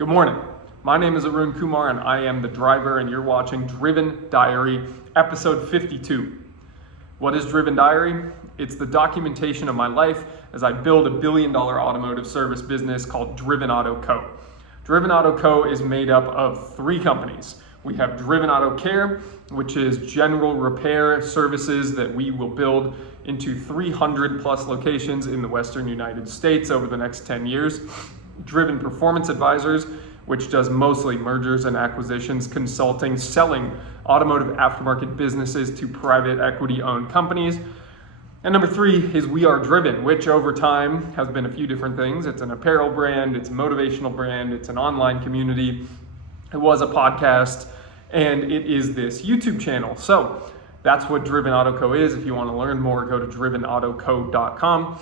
Good morning. My name is Arun Kumar and I am the driver, and you're watching Driven Diary, episode 52. What is Driven Diary? It's the documentation of my life as I build a billion-dollar automotive service business called Driven Auto Co. Driven Auto Co. is made up of three companies. We have Driven Auto Care, which is general repair services that we will build into 300 plus locations in the Western United States over the next 10 years. Driven Performance Advisors, which does mostly mergers and acquisitions, consulting, selling automotive aftermarket businesses to private equity owned companies. And number three is We Are Driven, which over time has been a few different things. It's an apparel brand, it's a motivational brand, it's an online community, it was a podcast, and it is this YouTube channel. So that's what Driven Auto Co. is. If you want to learn more, go to drivenautoco.com.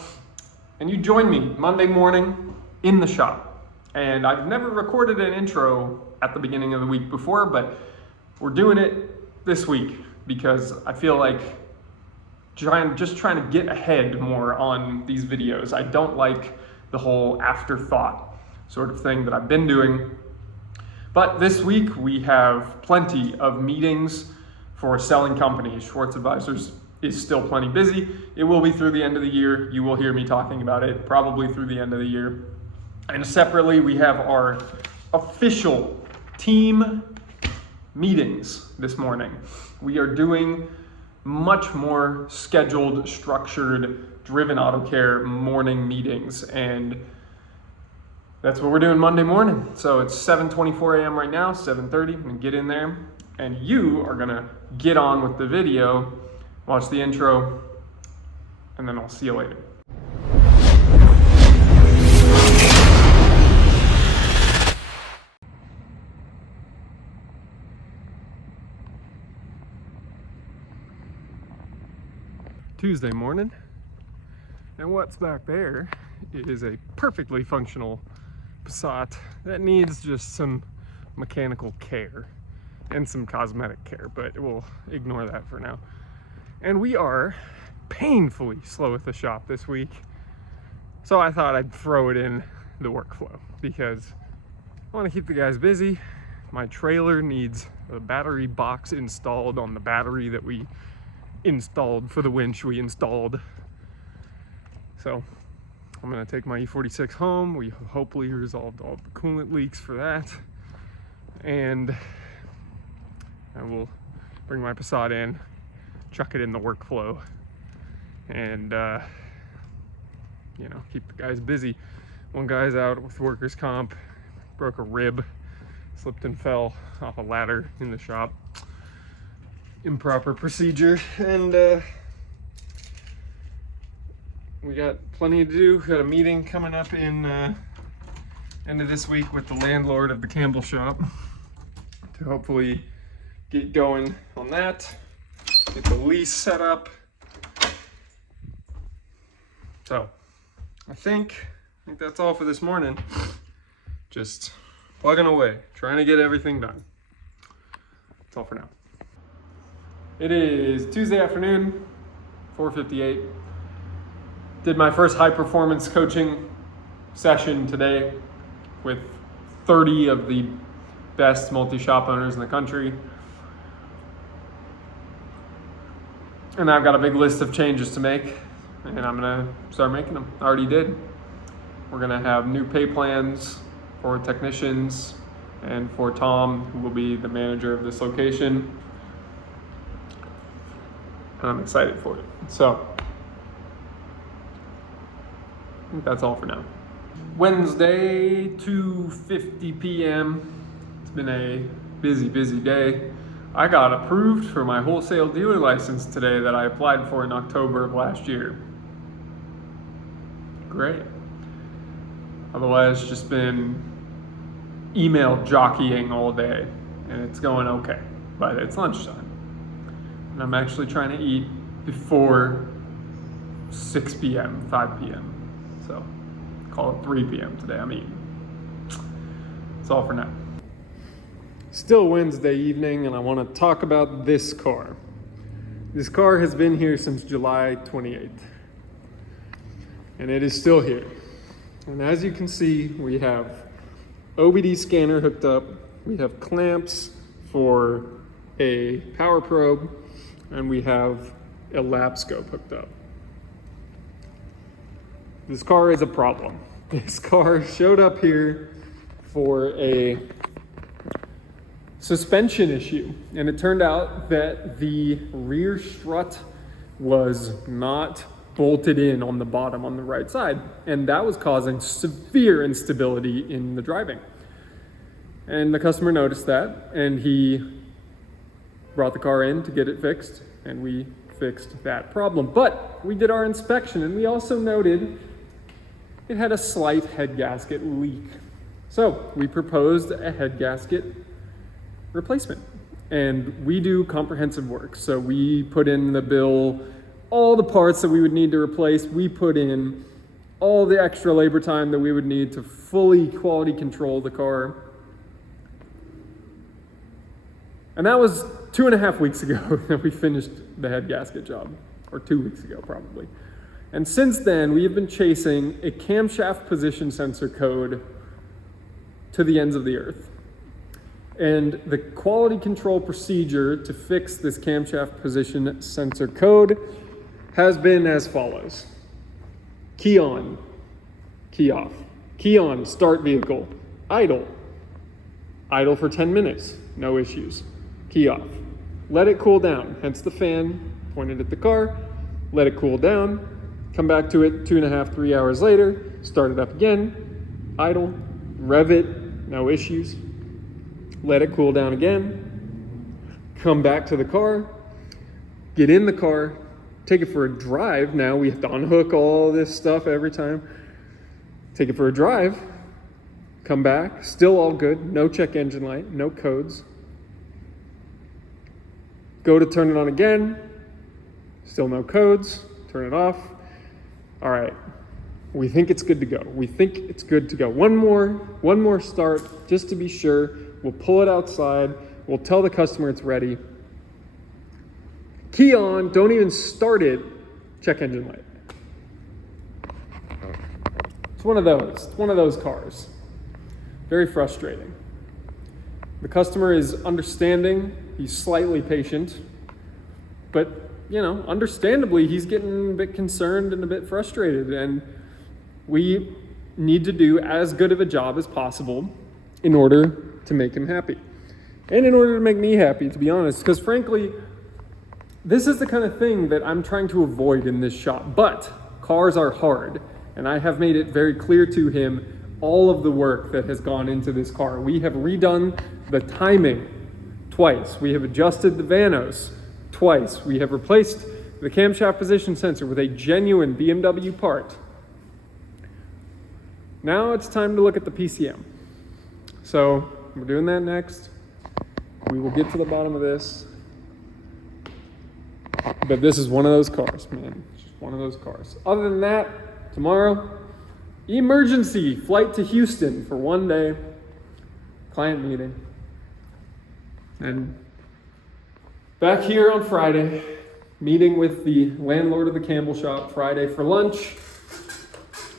And you join me Monday morning in the shop. And I've never recorded an intro at the beginning of the week before, but we're doing it this week because I feel like just trying to get ahead more on these videos. I don't like the whole afterthought sort of thing that I've been doing. But this week we have plenty of meetings for selling companies. Schwartz Advisors is still plenty busy. It will be through the end of the year. You will hear me talking about it probably through the end of the year. And separately, we have our official team meetings this morning. We are doing much more scheduled, structured, Driven Auto Care morning meetings. And that's what we're doing Monday morning. So it's 7:24 a.m. right now, 7:30. I'm gonna get in there. And you are gonna get on with the video, watch the intro, and then I'll see you later. Tuesday morning, and what's back there is a perfectly functional Passat that needs just some mechanical care and some cosmetic care, but we'll ignore that for now. And we are painfully slow at the shop this week, so I thought I'd throw it in the workflow because I want to keep the guys busy. My trailer needs a battery box installed on the battery that we installed for the winch we installed. So I'm gonna take my E46 home. We hopefully resolved all the coolant leaks for that, and I will bring my Passat in, chuck it in the workflow, and keep the guys busy. One guy's out with workers' comp, broke a rib, slipped and fell off a ladder in the shop. Improper procedure, and we got plenty to do. Got a meeting coming up in end of this week with the landlord of the Campbell shop to hopefully get going on that, get the lease set up. So I think that's all for this morning. Just plugging away, trying to get everything done. That's all for now. It is Tuesday afternoon, 4:58. Did my first high performance coaching session today with 30 of the best multi-shop owners in the country. And I've got a big list of changes to make, and I'm gonna start making them. I already did. We're gonna have new pay plans for technicians and for Tom, who will be the manager of this location. And I'm excited for it. So I think that's all for now. Wednesday, 2:50 p.m. It's been a busy day. I got approved for my wholesale dealer license today that I applied for in October of last year. Great. Otherwise, just been email jockeying all day, and it's going okay, but it's lunchtime. And I'm actually trying to eat before 6 p.m., 5 p.m. So call it 3 p.m. today. I'm eating. That's all for now. Still Wednesday evening, and I want to talk about this car. This car has been here since July 28th, and it is still here. And as you can see, we have OBD scanner hooked up. We have clamps for a power probe, and we have a lap scope hooked up. This car is a problem. This car showed up here for a suspension issue, and it turned out that the rear strut was not bolted in on the bottom on the right side, and that was causing severe instability in the driving. And the customer noticed that, and he brought the car in to get it fixed, and we fixed that problem. But we did our inspection, and we also noted it had a slight head gasket leak. So we proposed a head gasket replacement, and we do comprehensive work. So we put in the bill all the parts that we would need to replace. We put in all the extra labor time that we would need to fully quality control the car. And that was 2.5 weeks ago that we finished the head gasket job, or 2 weeks ago probably. And since then, we have been chasing a camshaft position sensor code to the ends of the earth. And the quality control procedure to fix this camshaft position sensor code has been as follows. Key on, key off. Key on, start vehicle. Idle. Idle for 10 minutes, no issues. Key off. Let it cool down, hence the fan pointed at the car. Let it cool down. Come back to it 2.5, 3 hours later. Start it up again. Idle. Rev it, no issues. Let it cool down again. Come back to the car. Get in the car. Take it for a drive. Now we have to unhook all this stuff every time. Take it for a drive. Come back. Still all good. No check engine light. No codes. Go to turn it on again. Still no codes. Turn it off. All right. We think it's good to go. We think it's good to go. One more start just to be sure. We'll pull it outside. We'll tell the customer it's ready. Key on, don't even start it, check engine light. It's one of those cars. Very frustrating. The customer is understanding, he's slightly patient, but understandably he's getting a bit concerned and a bit frustrated, and we need to do as good of a job as possible in order to make him happy. And in order to make me happy, to be honest, because frankly, this is the kind of thing that I'm trying to avoid in this shop. But cars are hard, and I have made it very clear to him all of the work that has gone into this car. We have redone the timing twice. We have adjusted the vanos twice. We have replaced the camshaft position sensor with a genuine BMW part. Now it's time to look at the PCM. So we're doing that next. We will get to the bottom of this. But this is one of those cars, man. It's just one of those cars. Other than that, tomorrow, emergency flight to Houston for one day. Client meeting. And back here on Friday, meeting with the landlord of the Campbell shop Friday for lunch.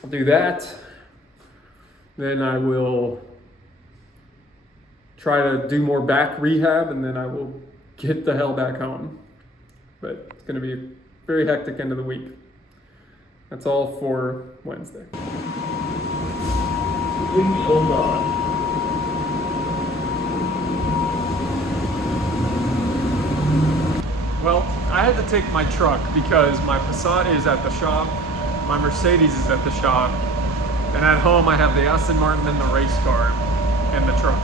I'll do that. Then I will try to do more back rehab, and then I will get the hell back home. But it's going to be a very hectic end of the week. That's all for Wednesday. Hold on. Well, I had to take my truck because my Passat is at the shop, my Mercedes is at the shop, and at home I have the Aston Martin and the race car and the truck.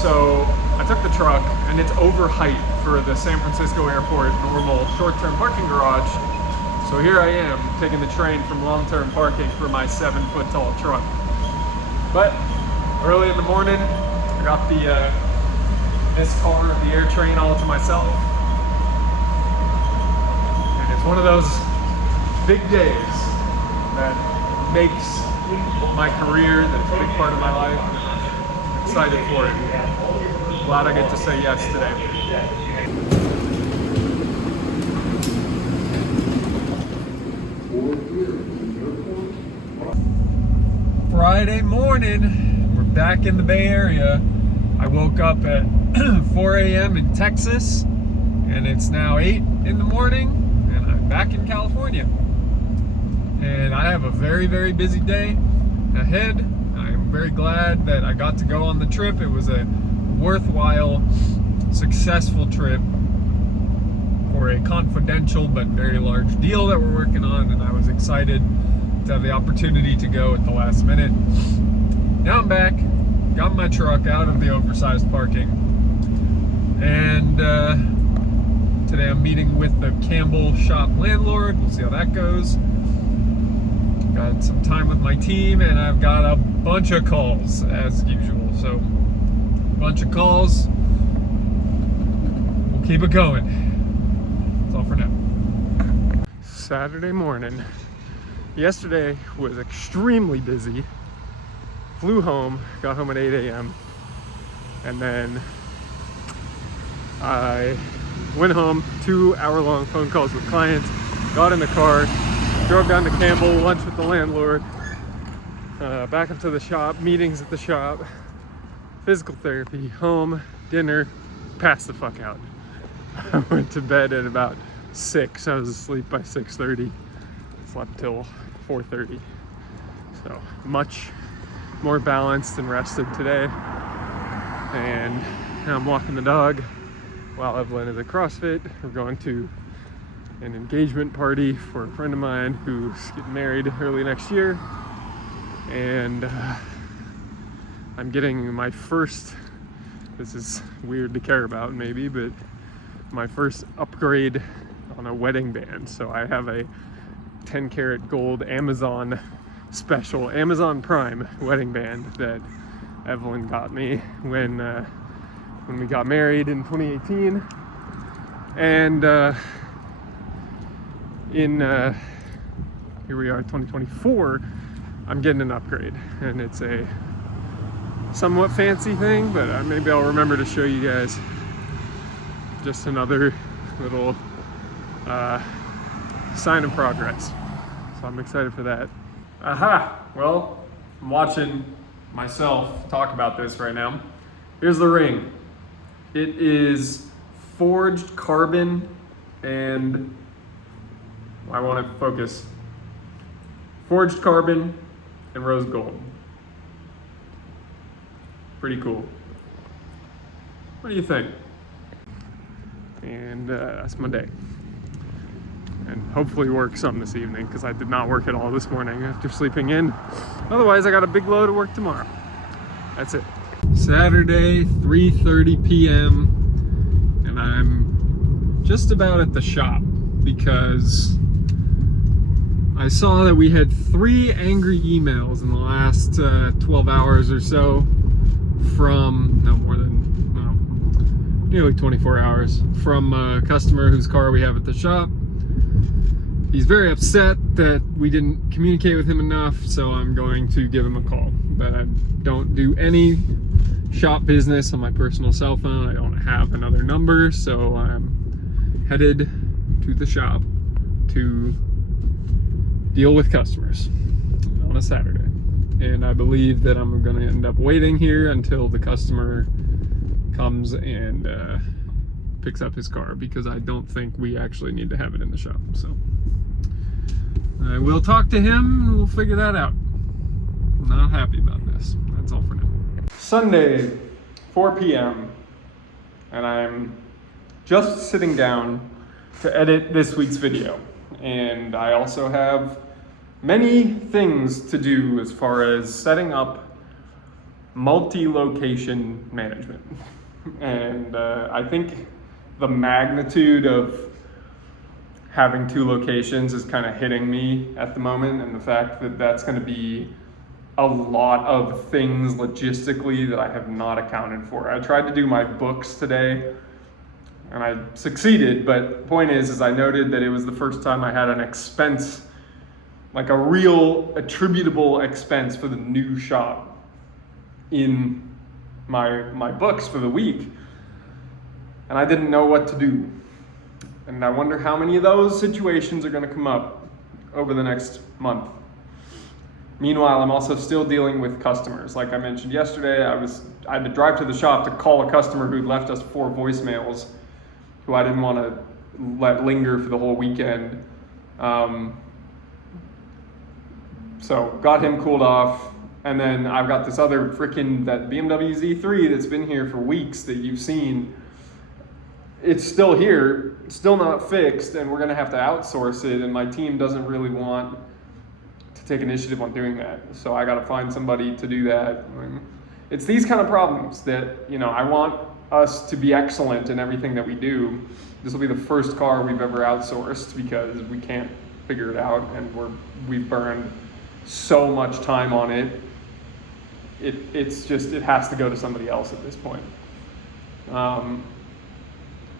So I took the truck, and it's over height for the San Francisco airport normal short-term parking garage. So here I am taking the train from long-term parking for my 7-foot-tall truck. But early in the morning, I got this car, the Air Train, all to myself. And it's one of those big days that makes my career, that's a big part of my life. I'm excited for it. Glad I get to say yes today. Friday morning, we're back in the Bay Area. I woke up at 4 a.m. in Texas, and it's now 8 in the morning, and I'm back in California. And I have a very, very busy day ahead. I'm very glad that I got to go on the trip. It was a worthwhile, successful trip for a confidential but very large deal that we're working on, and I was excited to have the opportunity to go at the last minute. Now I'm back, got my truck out of the oversized parking, and today I'm meeting with the Campbell shop landlord. We'll see how that goes. Got some time with my team, and I've got a bunch of calls as usual. So, bunch of calls. We'll keep it going. That's all for now. Saturday morning. Yesterday was extremely busy. Flew home, got home at 8 a.m. and then I went home, 2-hour-long phone calls with clients, got in the car, drove down to Campbell, lunch with the landlord, back up to the shop, meetings at the shop, physical therapy, home, dinner, passed the fuck out. I went to bed at about 6. I was asleep by 6:30. Slept till 4:30. So much more balanced and rested today. And now I'm walking the dog while Evelyn is at CrossFit. We're going to an engagement party for a friend of mine who's getting married early next year. And I'm getting my first, this is weird to care about maybe, but my first upgrade on a wedding band. So I have a 10 karat gold Amazon special, Amazon Prime wedding band that Evelyn got me when we got married in 2018. And here we are, 2024, I'm getting an upgrade, and it's a somewhat fancy thing, but maybe I'll remember to show you guys. Just another little sign of progress. So I'm excited for that. Aha! Well, I'm watching myself talk about this right now. Here's the ring. It is forged carbon and I want to focus. Forged carbon and rose gold. Pretty cool. What do you think? And that's my day. And hopefully work some this evening, because I did not work at all this morning after sleeping in. Otherwise, I got a big load of work tomorrow. That's it. Saturday, 3:30 p.m. and I'm just about at the shop because I saw that we had 3 angry emails in the last 12 hours or so from, nearly 24 hours, from a customer whose car we have at the shop. He's very upset that we didn't communicate with him enough, so I'm going to give him a call. But I don't do any shop business on my personal cell phone. I don't have another number, so I'm headed to the shop to deal with customers on a Saturday. And I believe that I'm going to end up waiting here until the customer comes and picks up his car, because I don't think we actually need to have it in the shop. So I will talk to him and we'll figure that out. I'm not happy about this. That's all for now. Sunday, 4 p.m. and I'm just sitting down to edit this week's video. And I also have many things to do as far as setting up multi-location management. And I think the magnitude of having 2 locations is kind of hitting me at the moment, and the fact that that's going to be a lot of things logistically that I have not accounted for. I tried to do my books today and I succeeded, but the point is I noted that it was the first time I had an expense, like a real attributable expense for the new shop in my books for the week, and I didn't know what to do. And I wonder how many of those situations are going to come up over the next month. Meanwhile, I'm also still dealing with customers. Like I mentioned yesterday, I had to drive to the shop to call a customer who'd left us 4 voicemails, who I didn't want to let linger for the whole weekend. So got him cooled off. And then I've got this other that BMW Z3 that's been here for weeks that you've seen. It's still here, still not fixed, and we're gonna have to outsource it, and my team doesn't really want to take initiative on doing that. So I gotta find somebody to do that. It's these kind of problems that, I want us to be excellent in everything that we do. This will be the first car we've ever outsourced because we can't figure it out, and we've burned so much time on it. It has to go to somebody else at this point.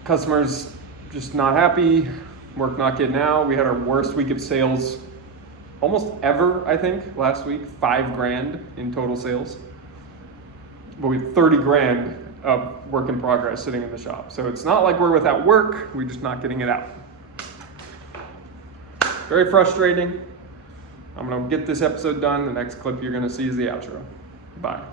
Customers just not happy, work not getting out. We had our worst week of sales almost ever, I think, last week, $5,000 in total sales. But we had 30 grand of work in progress sitting in the shop. So it's not like we're without work, we're just not getting it out. Very frustrating. I'm gonna get this episode done. The next clip you're gonna see is the outro. Bye.